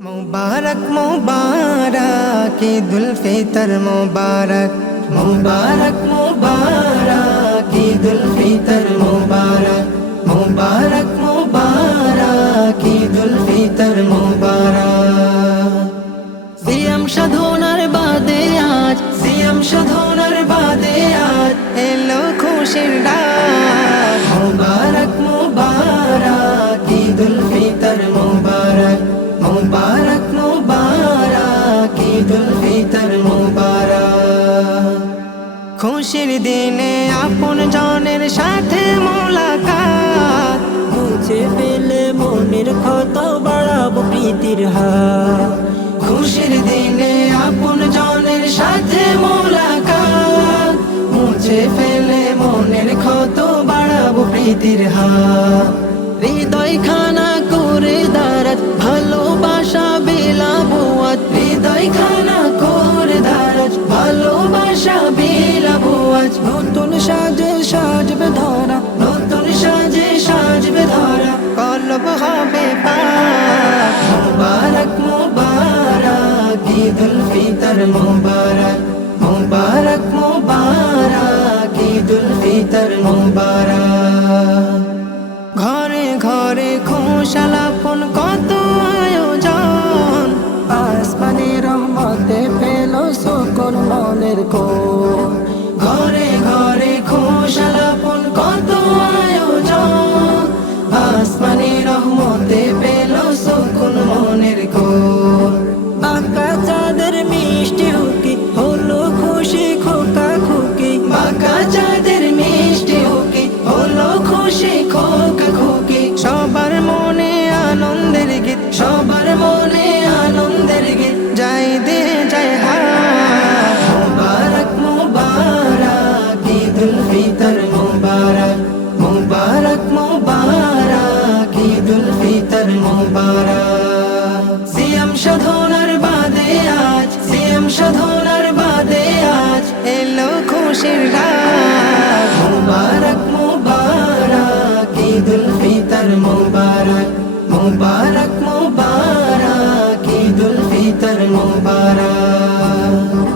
মুবারক মুবারক ঈদুল ফিতর মুবারক মুবারক মুবারক ঈদুল ফিতর মুবারক মুবারক মুবারক ঈদুল ফিতর মুবারক সিয়াম সাধনার খুশির দিনে আপন জনের সাথে মোলাকাত। মুছে মনের ক্ষত বাড়াবো প্রীতির হাত। খুশির দিনে আপন জনের সাথে মোলাকাত। মুছে ফেলে মনের ক্ষত বাড়াবো প্রীতির হাত। হৃদয় খানা করে দাঁড়াত হৃদয় খানা করে দাঁড়াত ভালোবাসা বিলাবুয়াত নতুন সাজে সাজবে ধরা, নতুন সাজে সাজবে ধরা। কলব হবে পাক মুবারক মুবারক, ঈদুল ফিতর, মুবারক মুবারক মুবারক, ঈদুল ফিতর, মুবারক। ঘরে ঘরে খুশালাপন কত মনের কোন ঘরে ঘরে খোশালাপন কত আয়োজন। আসমানি ঈদুল ফিতর মুবারক মুবারক মুবারক, ঈদুল ফিতর মুবারক। সিয়াম সাধনার বাদে আজ, সিয়াম সাধনার বাদে আজ, এলো খুশির রাত। মুবারক মুবারক, ঈদুল ফিতর মুবারক মুবারক মুবারক, ঈদুল ফিতর মুবারক।